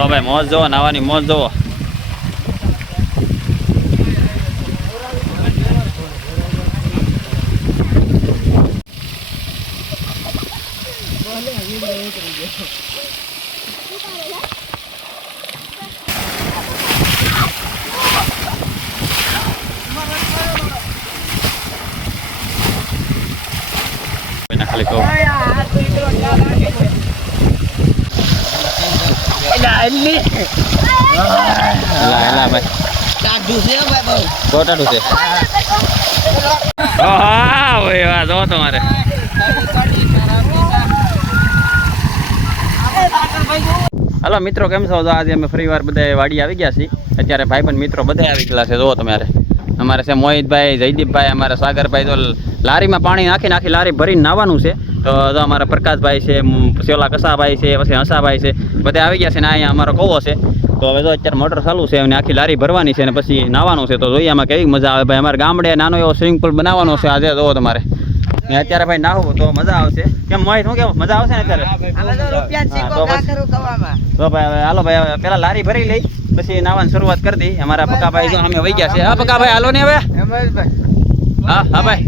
જો ભાઈ મોજ જોવો, નાવાની મોજ જોવો. ખાલી કહું તમારે હલો મિત્રો, કેમ છો? આજે અમે ફરી વાર બધા વાડી આવી ગયા છીએ. અત્યારે ભાઈબંધ મિત્રો બધા આવી ગયેલા છે. જો તમારે અમારે છે મોહિતભાઈ, જયદીપભાઈ, અમારા સાગરભાઈ તો લારીમાં પાણી નાખી નાખી લારી ભરીને નાવાનું છે. તો અમારા પ્રકાશભાઈ છે, પછી ઓલા કસાભાઈ છે, પછી હંસાભાઈ છે, બધા આવી ગયા છે ને અહીંયા અમારો કવો છે. તો હવે તો અત્યારે મોટર ચાલુ છે અને આખી લારી ભરવાની છે ને પછી નાવાનું છે. તો જોઈએ આમાં કેવી મજા આવે ભાઈ. અમારે ગામડે નાનો એવો સ્વિમિંગ પુલ બનાવવાનો છે આજે. જો તમારે અત્યારે ભાઈ નાહવું તો મજા આવશે. કેમ મોહિત, શું કેવું મજા આવશે ને અત્યારે? તો ભાઈ હાલો ભાઈ, હવે પેલા લારી ભરી લઈ પછી નાવાની શરૂઆત કરી દઈ. અમારા પકાભાઈ જો અમે વહી ગયા છે. હા પકાભાઈ હાલો ને હવે. હા હા ભાઈ,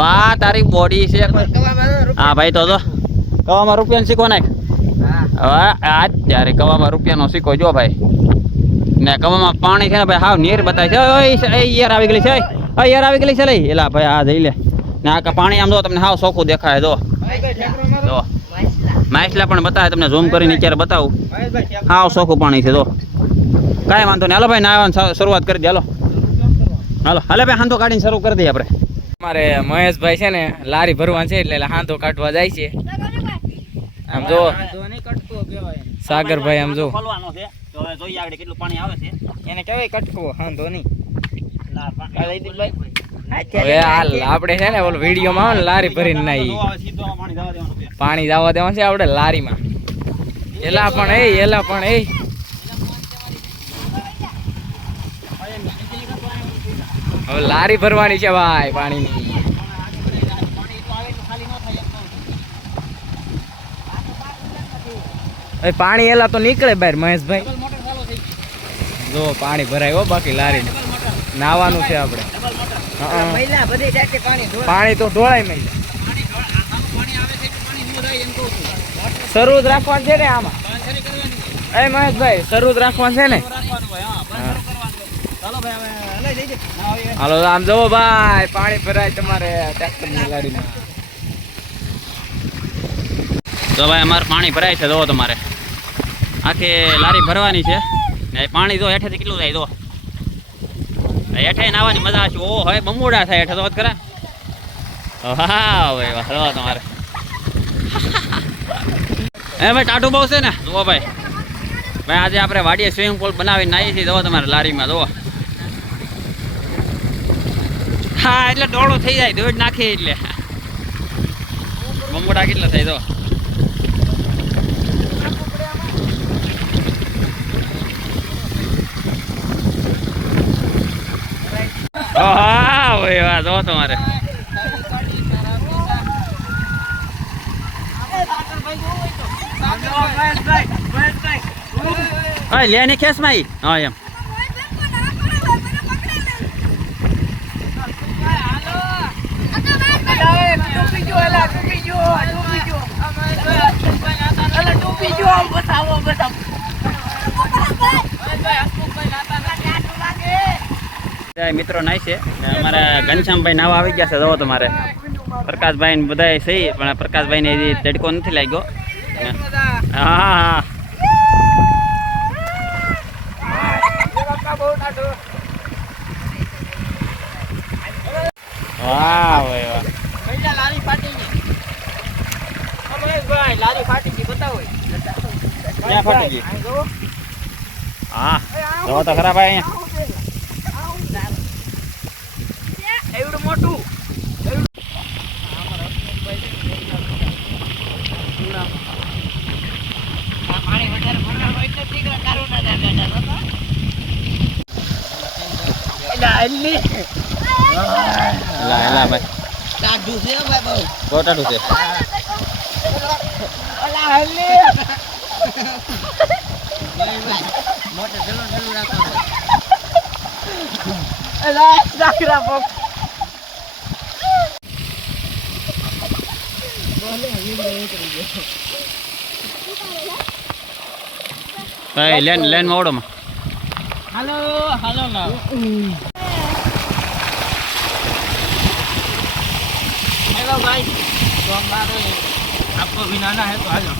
વાહ તારી બોડી છે. હા ભાઈ, તો કવામાં રૂપિયાનો સિક્કો નાખ. અત્યારે કવામાં રૂપિયાનો સિક્કો જો ભાઈ. ને કવામાં પાણી છે ને ભાઈ, હાવ નીર બતાવે છે. યાર આવી ગયેલી છે, યાર આવી ગયેલી છે. લઈ એલા ભાઈ આ જઈ લે ને આ પાણી આમ જો તમને હાવ ચોખ્ખું દેખાય. જો માછલા પણ બતાવે તમને, ઝૂમ કરીને અત્યારે બતાવું. હાવ ચોખ્ખું પાણી છે. જો કાંઈ વાંધો નહીં. હાલો ભાઈ નાહવાની શરૂઆત કરી દે. હાલો હાલો હાલે ભાઈ, હાંધો કાઢીને શરૂ કરી દઈએ આપણે. અમારે મહેશભાઈ છે ને લારી ભરવાનું છે એટલે હાંધો કાઢવા જાય છે. આમ જો સાગરભાઈ, આમ જો ખોલવાનો છે. તો હવે જોઈએ આગળ કેટલું પાણી આવે છે. એને કહેવાય કટકો, હાંધો નહીં. હવે હાલ આપણે છે ને ઓલો વિડીયોમાં આવે ને લારી ભરીને નાઈ, પાણી જવા દેવાનું છે આપણે લારીમાં. એલા પણ હવે લારી ભરવાની છે ભાઈ પાણીની. હવે પાણી એલા તો નીકળે બહાર મહેશભાઈ. જો પાણી ભરાય હો, બાકી લારી નાવાનું છે આપણે. પાણી તો ઢોળાય મહિલા. શરૂ જ રાખવાનું છે ને આમાં. એ મહેશભાઈ શરૂ જ રાખવાનું છે ને. હાલો આમ જવો ભાઈ, પાણી ભરાય તમારે ટ્રેક્ટરની લારીમાં. તો ભાઈ અમારે પાણી ભરાય છે. જો તમારે આખી લારી ભરવાની છે ને પાણી જો હેઠેથી કેટલું થાય. જો હેઠે નાવાની મજા છે. ઓ હવે બમુડા થાય હેઠે તો ખરા. હા ભાઈ વાહ, તમારે ભાઈ ટાટું બહુ છે ને. જુઓ ભાઈ, આજે આપણે વાડીએ સ્વિમિંગ પુલ બનાવીને નાહીએ છીએ. જુઓ તમારે લારીમાં જુઓ. હા એટલે ડોળો થઈ જાય દોડ નાખીએ એટલે બમુડા કેટલા થાય. તો હા ભાઈ વાહ, જો તમારે લે ને ખેસમાં. હા એમ મિત્રો નાય છે. અમારા ઘનશ્યામભાઈ નાવા આવી ગયા છે. જો તમારે પ્રકાશભાઈ ને બધા સહી, પણ પ્રકાશભાઈ ને તડકો નથી લાગ્યો. હા હા વાહ ભાઈ વાહ. લારી ફાટી ગઈ. લારી ફાટી ગઈ, બતાવો ક્યાં ફાટી ગઈ. હા જો તો ખરા ભાઈ. એવડું મોટું મોટે જલો જલો રાખવાનું. ભાઈ લેન મોડોમાં હાલો હાલો ના हेलो भाई तो हमारे आपको भी नाना है तो आ जाओ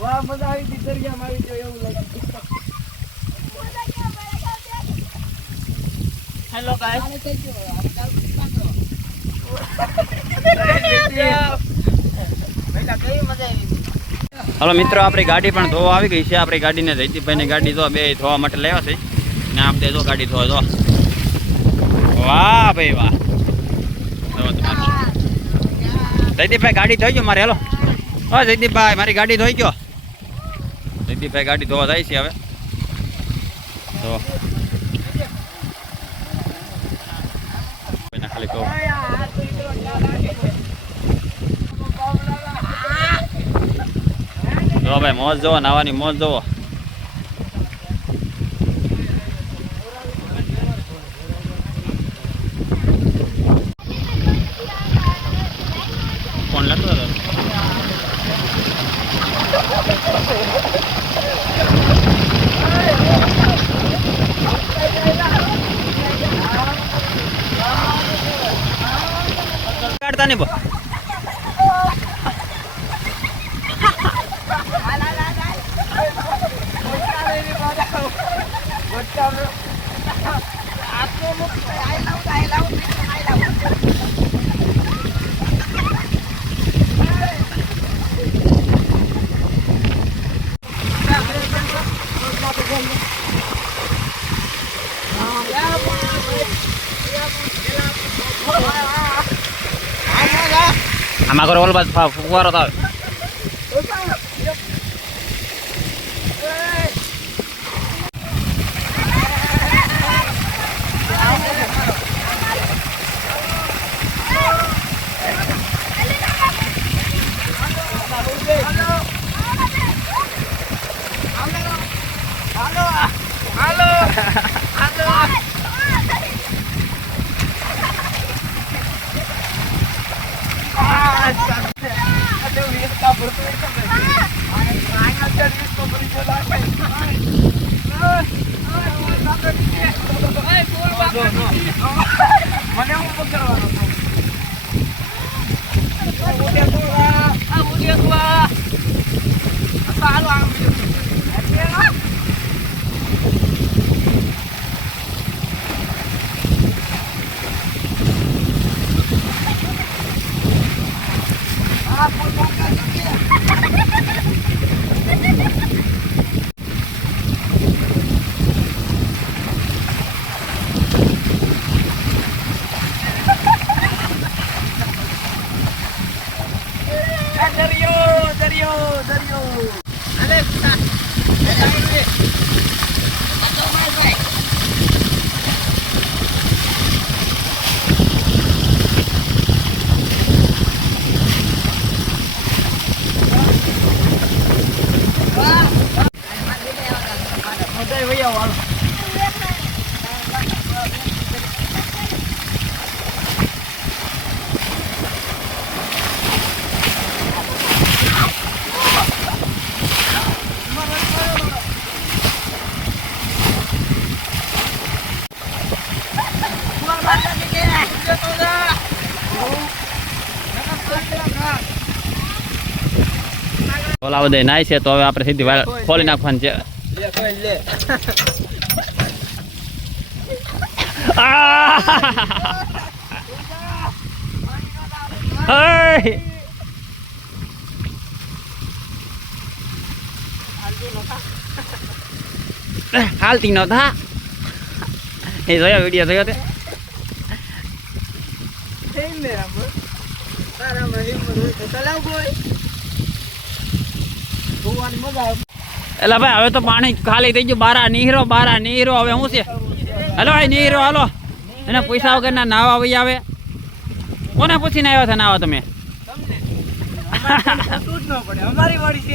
वाह मजा आई थी दरिया में जो એવું લાગ્યું हेलो गाइस હાલો મિત્રો આપણી ગાડી પણ ધોવા આવી ગઈ છે. આપણી ગાડીને જયદીપભાઈની ગાડી તો બે ધોવા માટે લેવા છે ને આપણે જો ગાડી ધોવા જો વાહ ભાઈ વાહ. જયદીપભાઈ ગાડી ધોઈ ગયો મારે. હેલો હા જયદીપભાઈ મારી ગાડી ધોઈ ગયો. જયદીપભાઈ ગાડી ધોવા જાય છે હવે તો ખાલી કહું જો ભાઈ મોજ જોવો નાવાની મોજ જોવો. કોણ લાગતો હતો કાઢતા નહીં આમાં કરો ઓલ બાદ ફુવારો થાય. ઓલા બધા નાય છે તો હવે આપણે સીધી ખોલી નાખવાની છે. હાલતી નતા એ જોયો વિડીયો જોયો તે એટલે ભાઈ હવે તો પાણી ખાલી થઈ ગયું. બારા નીહરો હવે શું છે? હાલો ભાઈ નીહરો હાલો. એને પૈસા વગર ના નાવા આવી આવે. કોને પૂછીને આવ્યા છે નાવા તમે? અમારી વાડી છે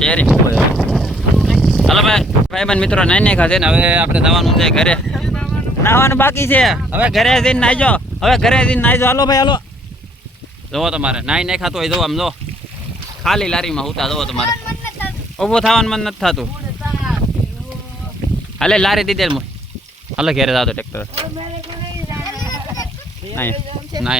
કેરી હાલો ભાઈ મિત્રો નાઈ ખાશે ને હવે આપણે જવાનું છે ઘરે. નાવાનું બાકી છે. હવે ઘરે જઈને નાઈજો. હાલો ભાઈ હાલો. જોવો તમારે નાઈ નહીં ખાતું હોય જોવો આમ જો ખાલી લારીમાં ઉતા જોવો તમારે ઊભું થવાનું મન નથી થતું. હાલે લારી દીધેલ હાલો ઘેરે જાતો ટ્રેક્ટર. ના